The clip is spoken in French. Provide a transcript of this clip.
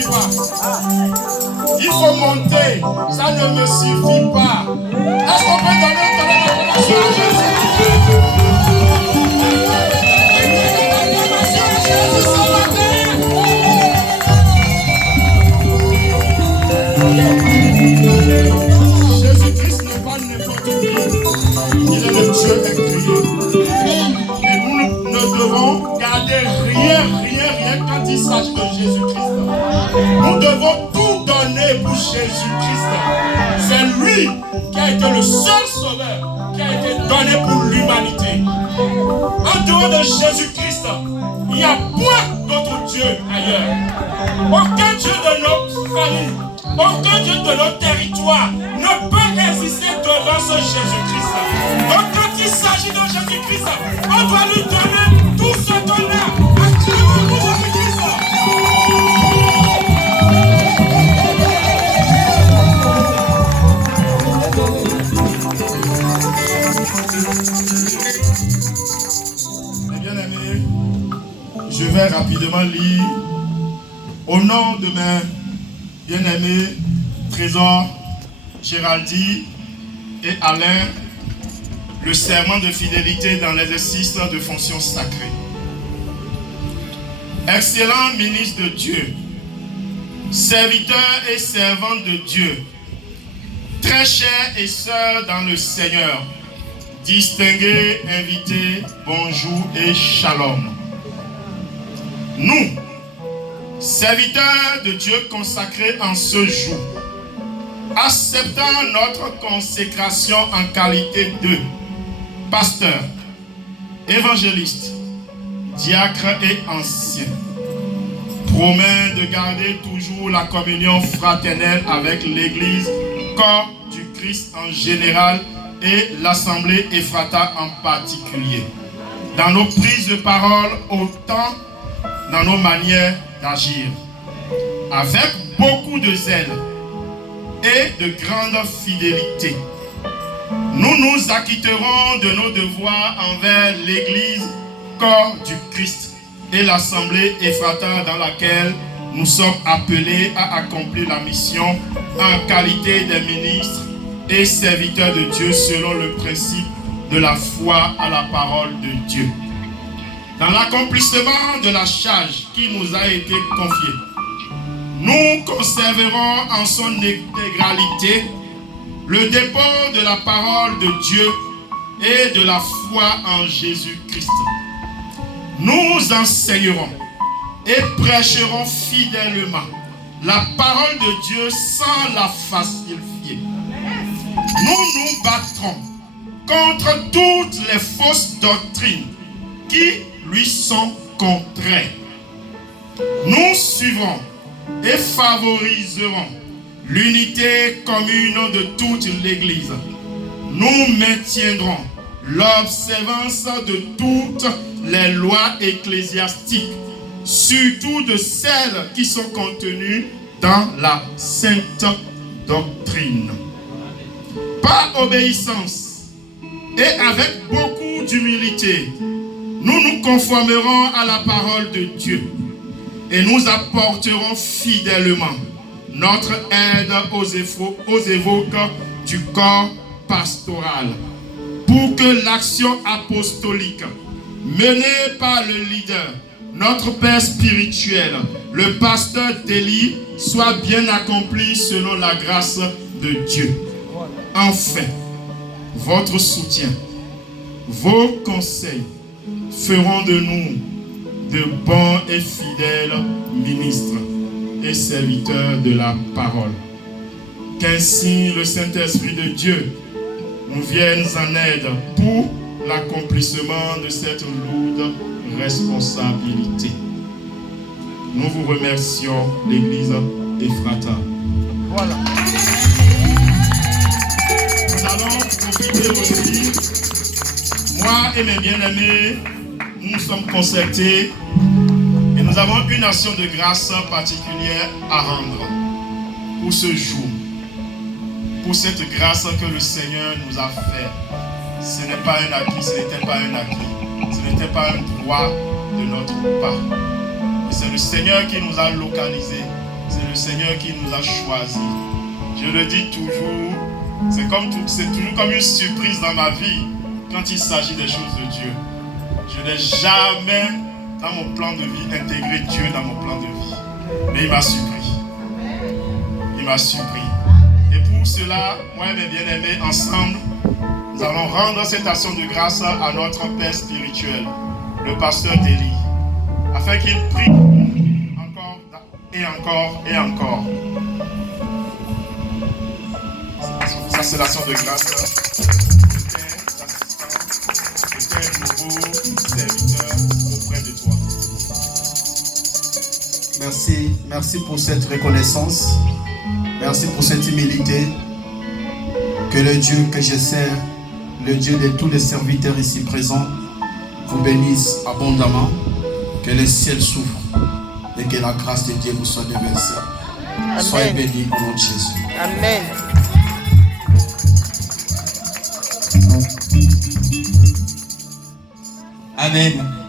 suffit pas. Il faut monter. Ça ne me suffit pas. Est-ce qu'on peut donner l'acclamation à Jésus? Jésus-Christ n'est pas n'importe qui. Il est le Dieu incréé. Et nous ne devons garder rien quand il s'agit de Jésus-Christ. Nous devons tout donner pour Jésus-Christ. C'est lui qui a été le seul sauveur qui a été donné pour l'humanité. En dehors de Jésus-Christ, il n'y a point d'autre Dieu ailleurs. Aucun Dieu de nos familles, aucun Dieu de nos territoires ne peut résister devant ce Jésus-Christ. Donc quand il s'agit de Jésus-Christ, on doit lui donner tout ce qu'on a. Acclamons pour Jésus-Christ. Mes bien-aimés, je vais rapidement lire au nom de mes bien-aimés Trésor, Géraldine et Alain, le serment de fidélité dans l'exercice de fonctions sacrées. Excellent ministre de Dieu, serviteur et servante de Dieu, très chers et sœurs dans le Seigneur, distingués invités, bonjour et shalom. Nous, serviteurs de Dieu consacrés en ce jour, acceptant notre consécration en qualité de pasteur, évangéliste, diacre et ancien, promet de garder toujours la communion fraternelle avec l'Église, corps du Christ en général et l'Assemblée Ephrata en particulier, dans nos prises de parole autant dans nos manières d'agir, avec beaucoup de zèle et de grande fidélité. Nous nous acquitterons de nos devoirs envers l'Église, corps du Christ, et l'Assemblée Ephrata dans laquelle nous sommes appelés à accomplir la mission en qualité de ministres et serviteurs de Dieu selon le principe de la foi à la parole de Dieu. Dans l'accomplissement de la charge qui nous a été confiée, nous conserverons en son intégralité le dépôt de la parole de Dieu et de la foi en Jésus-Christ. Nous enseignerons et prêcherons fidèlement la parole de Dieu sans la falsifier. Nous nous battrons contre toutes les fausses doctrines qui lui sont contraires. Nous suivrons et favoriserons l'unité commune de toute l'Église. Nous maintiendrons l'observance de toutes les lois ecclésiastiques, surtout de celles qui sont contenues dans la sainte doctrine. Par obéissance et avec beaucoup d'humilité, nous nous conformerons à la parole de Dieu et nous apporterons fidèlement notre aide aux évôques du corps pastoral pour que l'action apostolique menée par le leader, notre père spirituel, le pasteur Téli, soit bien accomplie selon la grâce de Dieu. Enfin, votre soutien, vos conseils feront de nous de bons et fidèles ministres et serviteurs de la parole. Qu'ainsi le Saint-Esprit de Dieu nous vienne en aide pour l'accomplissement de cette lourde responsabilité. Nous vous remercions, l'Église Ephrata. Voilà. Nous allons profiter aussi, moi et mes bien-aimés, nous sommes concertés et nous avons une action de grâce particulière à rendre pour ce jour, pour cette grâce que le Seigneur nous a faite. Ce n'est pas un acquis, ce n'était pas un acquis, ce n'était pas un droit de notre part. Mais c'est le Seigneur qui nous a localisés C'est le Seigneur qui nous a choisis. Je le dis toujours, c'est toujours comme une surprise dans ma vie quand il s'agit des choses de Dieu. Je n'ai jamais, dans mon plan de vie, intégré Dieu dans mon plan de vie. Mais il m'a surpris. Il m'a surpris. Et pour cela, moi et mes bien-aimés, ensemble, nous allons rendre cette action de grâce à notre Père spirituel, le pasteur Déli, afin qu'il prie encore et encore et encore. Ça, c'est l'action de grâce de tes nouveau serviteur auprès de toi. Merci pour cette reconnaissance. Merci pour cette humilité. Que le Dieu que je sers, le Dieu de tous les serviteurs ici présents, vous bénisse abondamment. Que le ciel souffre et que la grâce de Dieu vous soit déversée. Amen. Soyez bénis au nom de Jésus. Amen. Amen.